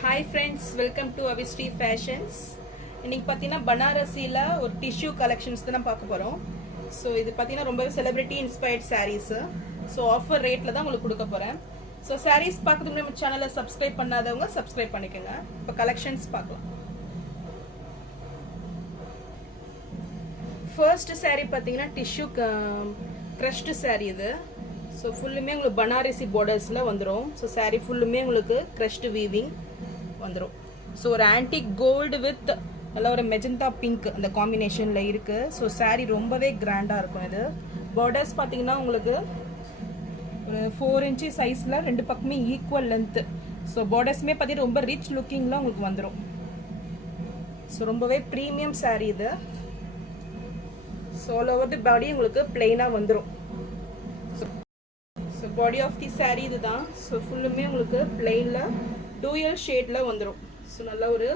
Hi friends, welcome to Avistri Fashions. இன்னைக்கு பார்த்தீங்கன்னா பனாரசியில் ஒரு டிஷ்யூ கலெக்ஷன்ஸ் தான் பார்க்க போகிறோம். ஸோ இது பார்த்தீங்கன்னா ரொம்பவே celebrity inspired saris. So offer ரேட்டில் தான் உங்களுக்கு கொடுக்க போகிறேன். ஸோ சாரீஸ் பார்க்கறதுக்கு நம்ம சேனலை சப்ஸ்கிரைப் பண்ணாதவங்க சப்ஸ்கிரைப் பண்ணிக்கோங்க. இப்போ கலெக்ஷன்ஸ் பார்க்கலாம். ஃபர்ஸ்ட் சாரீ பார்த்தீங்கன்னா டிஷ்யூ க்ரஷ்டு சாரீ இது. ஸோ ஃபுல்லுமே உங்களுக்கு பனாரசி பார்டர்ஸில் வந்துடும். ஸோ சாரீ ஃபுல்லுமே உங்களுக்கு க்ரஷ்டு வீவிங் வந்துடும். ஸோ ஒரு ஆன்டிக் கோல்டு வித் நல்ல ஒரு மெஜந்தா பிங்க் அந்த காம்பினேஷனில் இருக்குது. ஸோ சாரீ ரொம்பவே கிராண்டாக இருக்கும். இது பார்டர்ஸ் பார்த்தீங்கன்னா உங்களுக்கு ஒரு 4 இன்ச்சு சைஸில் ரெண்டு பக்கமே ஈக்குவல் லென்த்து. ஸோ பார்டர்ஸுமே பார்த்தீங்கன்னா ரொம்ப ரிச் லுக்கிங்கில் உங்களுக்கு வந்துடும். ஸோ ரொம்பவே ப்ரீமியம் சாரீ இது. So all over the body உங்களுக்கு பிளெயினாக வந்துடும். So body of the sari இது தான். ஸோ ஃபுல்லுமே உங்களுக்கு பிளெயினில் டூயல் ஷேடில் வந்துடும். ஸோ நல்ல ஒரு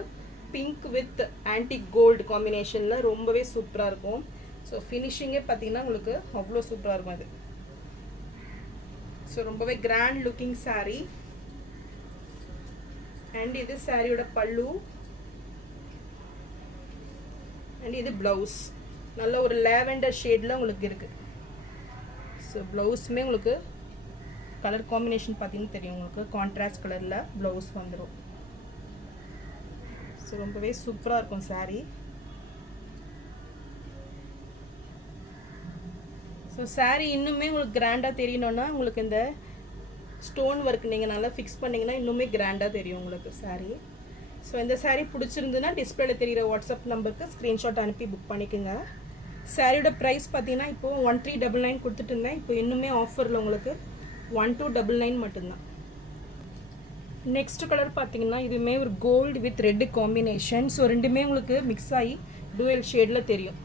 பிங்க் வித் ஆன்டிக் கோல்டு காம்பினேஷனில் ரொம்பவே சூப்பராக இருக்கும். ஸோ ஃபினிஷிங்கே பார்த்தீங்கன்னா உங்களுக்கு அவ்வளோ சூப்பராக இருக்கும் அது. ஸோ ரொம்பவே கிராண்ட் லுக்கிங் சாரீ. அண்ட் இது சாரியோட பல்லு அண்ட் இது ப்ளவுஸ். நல்ல ஒரு லேவெண்டர் ஷேடில் உங்களுக்கு இருக்குது. ஸோ ப்ளவுஸுமே உங்களுக்கு கலர் காம்பினேஷன் பார்த்தீங்கன்னா தெரியும் உங்களுக்கு, கான்ட்ராஸ்ட் கலரில் ப்ளவுஸ் வந்துடும். ஸோ ரொம்பவே சூப்பராக இருக்கும் சாரீ. ஸோ சாரீ இன்னுமே உங்களுக்கு கிராண்டாக தெரியணுன்னா உங்களுக்கு இந்த ஸ்டோன் ஒர்க் நீங்கள் நல்லா ஃபிக்ஸ் பண்ணிங்கன்னா இன்னுமே கிராண்டாக தெரியும் உங்களுக்கு சாரீ. ஸோ இந்த சாரீ பிடிச்சிருந்துன்னா டிஸ்பிளேல தெரிகிற வாட்ஸ்அப் நம்பருக்கு ஸ்க்ரீன்ஷாட் அனுப்பி புக் பண்ணிக்கோங்க. சாரியோட ப்ரைஸ் பார்த்தீங்கன்னா இப்போது 1399 கொடுத்துட்டு இருந்தேன். இப்போ இன்னுமே ஆஃபரில் உங்களுக்கு 1299 மட்டும்தான். நெக்ஸ்ட் கலர் பார்த்தீங்கன்னா இதுவுமே ஒரு gold with red combination. So ரெண்டுமே உங்களுக்கு மிக்ஸ் ஆகி டூயல் ஷேடில் தெரியும்.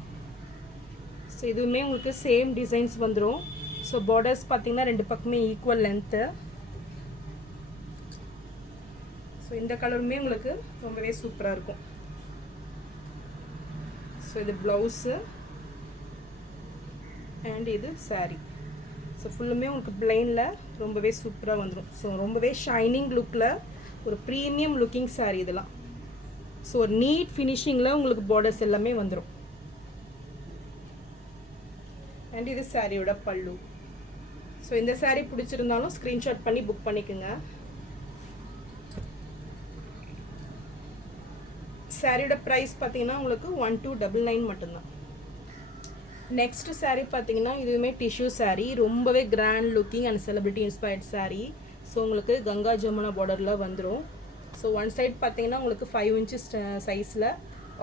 ஸோ இதுவுமே உங்களுக்கு சேம் டிசைன்ஸ் வந்துடும். ஸோ பார்டர்ஸ் பார்த்தீங்கன்னா ரெண்டு பக்கமே ஈக்குவல் லென்த்து. ஸோ இந்த கலருமே உங்களுக்கு ரொம்பவே சூப்பராக இருக்கும். ஸோ இது ப்ளவுஸு அண்ட் இது சாரீ. ஸோ ஃபுல்லுமே உங்களுக்கு பிளைனில் ரொம்பவே சூப்பராக வந்துடும். ஸோ ரொம்பவே ஷைனிங் லுக்கில் ஒரு ப்ரீமியம் லுக்கிங் சாரீ இதெல்லாம். ஸோ ஒரு நீட் ஃபினிஷிங்கில் உங்களுக்கு பார்டர்ஸ் எல்லாமே வந்துடும். அண்ட் இது சாரியோட பல்லு. ஸோ இந்த சாரீ பிடிச்சிருந்தாலும் ஸ்க்ரீன்ஷாட் பண்ணி புக் பண்ணிக்கோங்க. சாரியோட ப்ரைஸ் பார்த்தீங்கன்னா உங்களுக்கு 1299 மட்டும்தான். நெக்ஸ்ட் சாரீ பார்த்தீங்கன்னா இதுவுமே டிஷ்யூ சாரீ. ரொம்பவே grand looking and celebrity inspired sari. So உங்களுக்கு கங்கா ஜமுனா பார்டரில் வந்துடும். ஸோ ஒன் சைட் பார்த்தீங்கன்னா உங்களுக்கு 5 இன்ச்சஸ் சைஸில்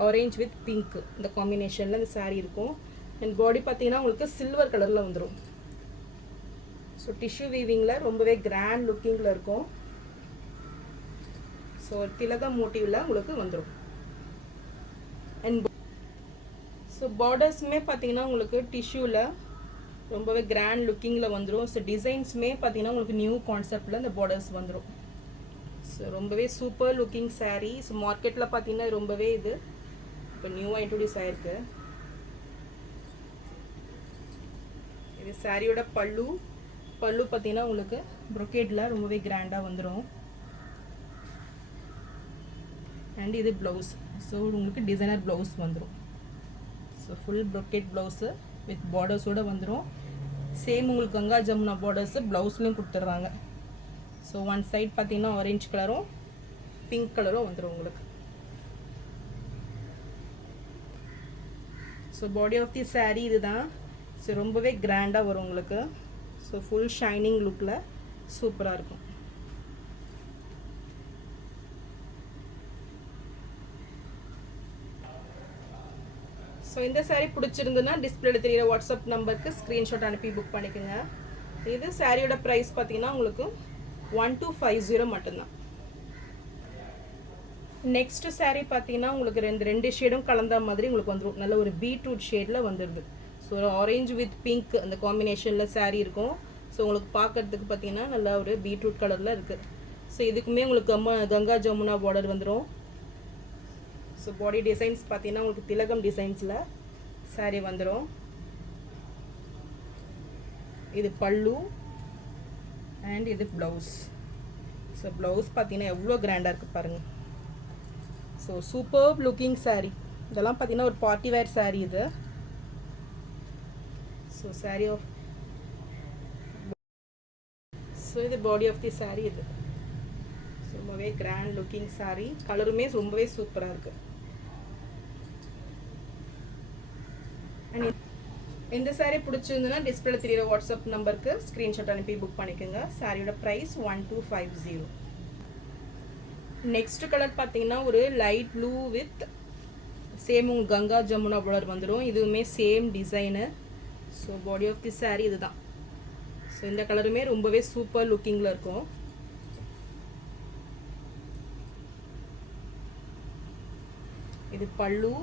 ஆரேஞ்ச் வித் பிங்க் இந்த காம்பினேஷனில் இந்த சாரீ இருக்கும். அண்ட் பாடி பார்த்தீங்கன்னா உங்களுக்கு சில்வர் கலரில் வந்துடும். ஸோ டிஷ்யூ வீவிங்கில் ரொம்பவே கிராண்ட் லுக்கிங்கில் இருக்கும். ஸோ திலகம் மோட்டிவில் உங்களுக்கு வந்துடும். அண்ட் ஸோ பார்டர்ஸுமே பார்த்தீங்கன்னா உங்களுக்கு டிஷ்யூவில் ரொம்பவே கிராண்ட் லுக்கிங்கில் வந்துடும். ஸோ டிசைன்ஸுமே பார்த்தீங்கன்னா உங்களுக்கு நியூ கான்செப்டில் இந்த பார்டர்ஸ் வந்துடும். ஸோ ரொம்பவே சூப்பர் லுக்கிங் சாரீ. ஸோ மார்க்கெட்டில் பார்த்தீங்கன்னா ரொம்பவே இது இப்போ நியூவாக இன்ட்ரடியூஸ் ஆகிருக்கு. இது சாரியோட பல்லு பார்த்தீங்கன்னா உங்களுக்கு ப்ரொக்கேட்டில் ரொம்பவே கிராண்டாக வந்துடும். அண்ட் இது ப்ளவுஸ். ஸோ உங்களுக்கு டிசைனர் ப்ளவுஸ் வந்துடும். So full brocade blouse with பார்டர்ஸோடு வந்துடும். சேம் உங்களுக்கு கங்கா ஜமுனா பார்டர்ஸு ப்ளவுஸ்லையும் கொடுத்துட்றாங்க. ஸோ ஒன் சைட் பார்த்தீங்கன்னா ஆரஞ்ச் கலரும் பிங்க் கலரும் வந்துடும் உங்களுக்கு. So body of the sari இது தான். ஸோ ரொம்பவே கிராண்டாக வரும் உங்களுக்கு. ஸோ ஃபுல் ஷைனிங் லுக்கில் சூப்பராக இருக்கும். ஸோ இந்த சாரீ பிடிச்சிருந்துன்னா டிஸ்பிளேல தெரிகிற வாட்ஸ்அப் நம்பருக்கு ஸ்க்ரீன்ஷாட் அனுப்பி புக் பண்ணிக்கோங்க. இது சாரியோட ப்ரைஸ் பார்த்தீங்கன்னா உங்களுக்கு 1250 மட்டும்தான். நெக்ஸ்ட் சாரீ பார்த்தீங்கன்னா உங்களுக்கு ரெண்டு ஷேடும் கலந்த மாதிரி உங்களுக்கு வந்துடும். நல்ல ஒரு பீட்ரூட் ஷேடில் வந்துடுது. ஸோ ஒரு ஆரஞ்சு வித் பிங்க் அந்த காம்பினேஷனில் சாரீ இருக்கும். ஸோ உங்களுக்கு பார்க்குறதுக்கு பார்த்தீங்கன்னா நல்லா ஒரு பீட்ரூட் கலரில் இருக்குது. ஸோ இதுக்குமே உங்களுக்கு கங்கா ஜமுனா பார்டர் வந்துடும். ஸோ பாடி டிசைன்ஸ் பார்த்தீங்கன்னா உங்களுக்கு திலகம் டிசைன்ஸில் சாரீ வந்துடும். இது பல்லு அண்ட் இது ப்ளவுஸ். ஸோ ப்ளவுஸ் பார்த்தீங்கன்னா எவ்வளோ கிராண்டாக இருக்குது பாருங்கள். So super looking saree. இதெல்லாம் பார்த்தீங்கன்னா ஒரு பார்ட்டி வேர் saree இது. ஸோ saree ஆஃப் ஸோ இது பாடி ஆஃப் தி saree இது. ஸோ ரொம்பவே கிராண்ட் லுக்கிங் saree. கலருமே ரொம்பவே சூப்பராக இருக்குது. அண்ட் இந்த saree பிடிச்சிருந்துன்னா டிஸ்பிளேல தெரியுற வாட்ஸ்அப் நம்பருக்கு ஸ்க்ரீன்ஷாட் அனுப்பி புக் பண்ணிக்கோங்க. சாரியோட ப்ரைஸ் 1250. நெக்ஸ்ட் கலர் பார்த்தீங்கன்னா ஒரு light blue with same Ganga Jamuna border வந்துடும். இதுவுமே same design. So body of the saree இதுதான். ஸோ இந்த கலருமே ரொம்பவே சூப்பர் லுக்கிங்கில் இருக்கும். இது பல்லு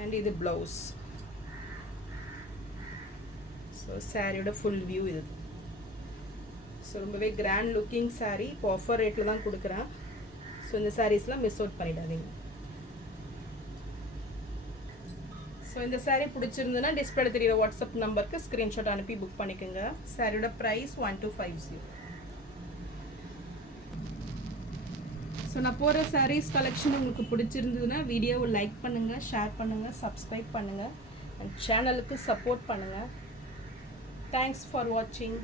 அண்ட் இது ப்ளவுஸ். ஸோ சாரியோட ஃபுல் வியூ இது. ஸோ ரொம்பவே கிராண்ட் லுக்கிங் saree. இப்போ ஆஃபர் ரேட்டில் தான் கொடுக்குறேன். ஸோ இந்த சாரீஸ்லாம் மிஸ் அவுட் பண்ணிடாதீங்க. ஸோ இந்த saree பிடிச்சிருந்துன்னா டிஸ்பிளேல தெரியுற வாட்ஸ்அப் நம்பருக்கு ஸ்க்ரீன்ஷாட் அனுப்பி புக் பண்ணிக்கோங்க. சாரியோட ப்ரைஸ் 1250. ஸோ நான் போகிற sarees கலெக்ஷன் உங்களுக்கு பிடிச்சிருந்ததுன்னா வீடியோவை லைக் பண்ணுங்கள், ஷேர் பண்ணுங்கள், சப்ஸ்கிரைப் பண்ணுங்கள் அண்ட் சேனலுக்கு சப்போர்ட் பண்ணுங்கள். தேங்க்ஸ் ஃபார் வாட்சிங்.